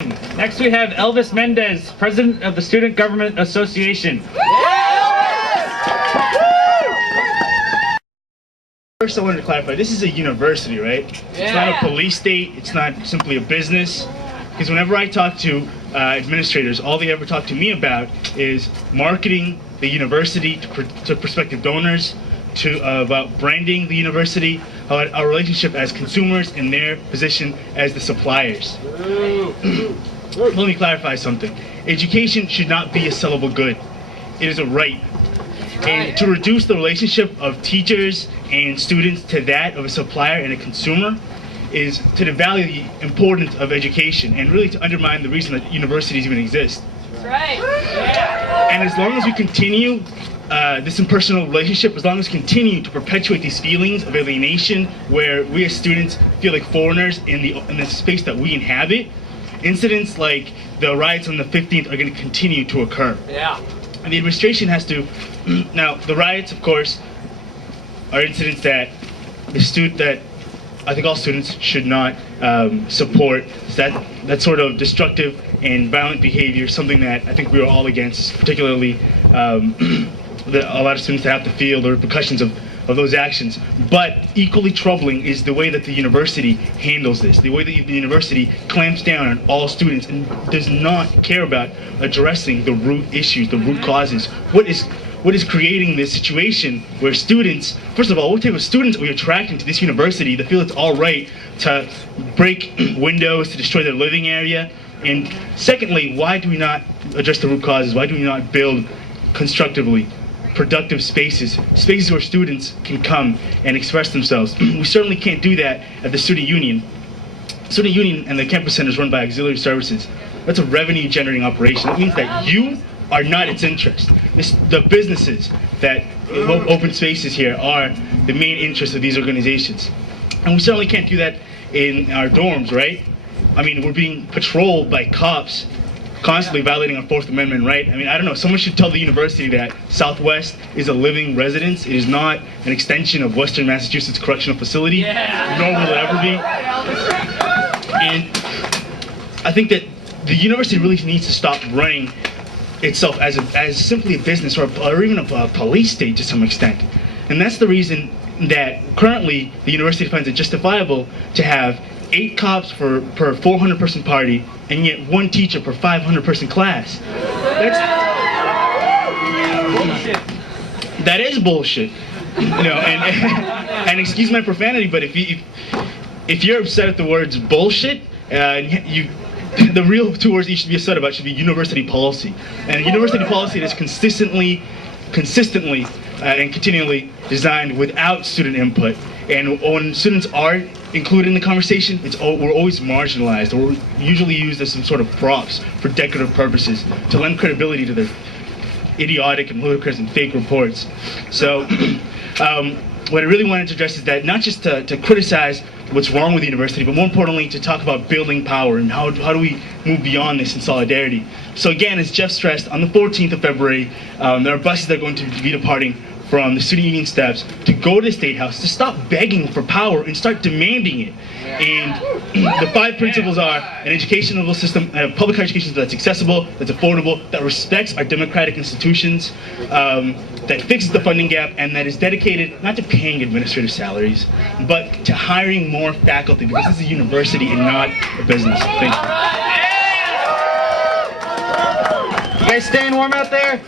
Next we have Elvis Mendez, President of the Student Government Association. First I wanted to clarify, this is a university, right? It's not a police state, it's not simply a business. Because whenever I talk to administrators, all they ever talk to me about is marketing the university to prospective donors, about branding the university, about our relationship as consumers and their position as the suppliers. Let me clarify something. Education should not be a sellable good. It is a right. And to reduce the relationship of teachers and students to that of a supplier and a consumer is to devalue the importance of education and really to undermine the reason that universities even exist. That's right. And as long as we continue this impersonal relationship, as long as we continue to perpetuate these feelings of alienation where we as students feel like foreigners in the space that we inhabit, incidents like the riots on the 15th are going to continue to occur. Yeah. And the administration has to, now the riots of course are incidents that I think all students should not support. That sort of destructive and violent behavior is something that I think we are all against, particularly a lot of students that have to feel the repercussions of those actions. But equally troubling is the way that the university handles this, the way that the university clamps down on all students and does not care about addressing the root issues, the root causes. What is creating this situation where students, first of all, what type of students are we attracting to this university that feel it's all right to break windows, to destroy their living area? And secondly, why do we not address the root causes? Why do we not build constructively productive spaces where students can come and express themselves? We certainly can't do that at the student union. Student union and the campus center is run by auxiliary services. That's a revenue generating operation. That means that you are not its interest. The businesses that open spaces here are the main interest of these organizations. And we certainly can't do that in our dorms, right? I mean, we're being patrolled by cops constantly violating our Fourth Amendment right. I mean, I don't know, someone should tell the university that Southwest is a living residence. It is not an extension of Western Massachusetts Correctional Facility, nor will it ever be. And I think that the university really needs to stop running itself as simply a business or even a police state to some extent. And that's the reason that currently the university finds it justifiable to have 8 cops per 400-person party and yet 1 teacher per 500-person class. That is bullshit. You know, and excuse my profanity, but if you're upset at the words bullshit, the real 2 words you should be upset about should be university policy. And university policy that is consistently and continually designed without student input. And when students are included in the conversation, we're always marginalized, or we're usually used as some sort of props for decorative purposes to lend credibility to their idiotic and ludicrous and fake reports. So what I really wanted to address is that not just to criticize what's wrong with the university, but more importantly to talk about building power and how do we move beyond this in solidarity. So again, as Jeff stressed, on the 14th of February, there are buses that are going to be departing from the student union steps to go to the State House, to stop begging for power and start demanding it. And the 5 principles are an educational system, a public education that's accessible, that's affordable, that respects our democratic institutions, that fixes the funding gap, and that is dedicated not to paying administrative salaries, but to hiring more faculty, because this is a university and not a business. Thank you. You guys staying warm out there?